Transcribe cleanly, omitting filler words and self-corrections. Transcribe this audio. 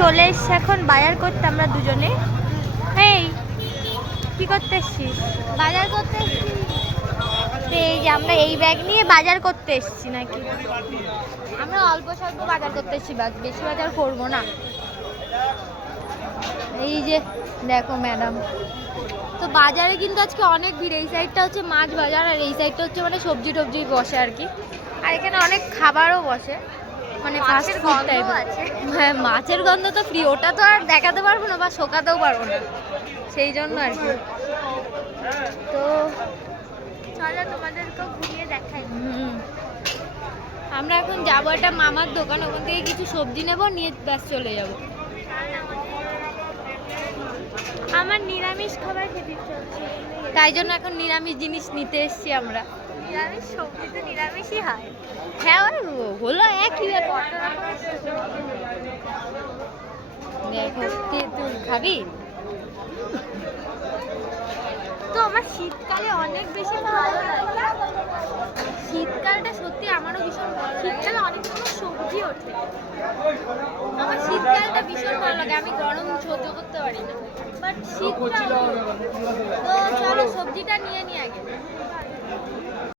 চলে এসছি এখন বাজার করতে আমরা দুজনে। এই কি করতে এসছিস? বাজার করতে এসেছি। এই যে আমরা এই ব্যাগ নিয়ে বাজার করতে এসছি নাকি? আমরা অল্প স্বল্প বাজার করতে এসেছি, বেশি বাজার করবো না। এই যে দেখো ম্যাডাম, তো বাজারে কিন্তু আজকে অনেক ভিড়। এই সাইডটা হচ্ছে মাছ বাজার আর এই সাইডটা হচ্ছে মানে সবজি টবজি বসে আর কি। আর এখানে অনেক খাবারও বসে, মানে ফাস্ট ফুড টাইপের আছে। হ্যাঁ, মাছের গন্ধ তো ফ্রি, ওটা তো আর দেখাতে পারবো না বা শোকাতেও পারবো না, সেই জন্য আর কি। তো চলো তোমাদেরকেও ঘুরিয়ে দেখাই। আমরা এখন যাবো একটা মামার দোকান, ওখান থেকে কিছু সবজি নেবো, নিয়ে ব্যাস চলে যাবো। আমার নিরামিষ খাবার খেতে ইচ্ছে হচ্ছে, তাই জন্য এখন নিরামিষ জিনিস নিতে এসেছি আমরা। নিরামিষ সবজি তো নিরামিষই হয়। হ্যাঁ, হলো একই ব্যাপার। দেখো, তুই খাবি? তো আমার শীতকালে অনেক বেশি ভালো লাগে। শীতকালটা সত্যি আমারও ভীষণ ভালো লাগে। শীতকালে অনেক রকম সবজি ওঠে। আমার শীতকালটা ভীষণ ভালো লাগে, আমি গরম সহ্য করতে পারি না, বাট শীতকাল। তো চলো সবজিটা নিয়ে নি আগে।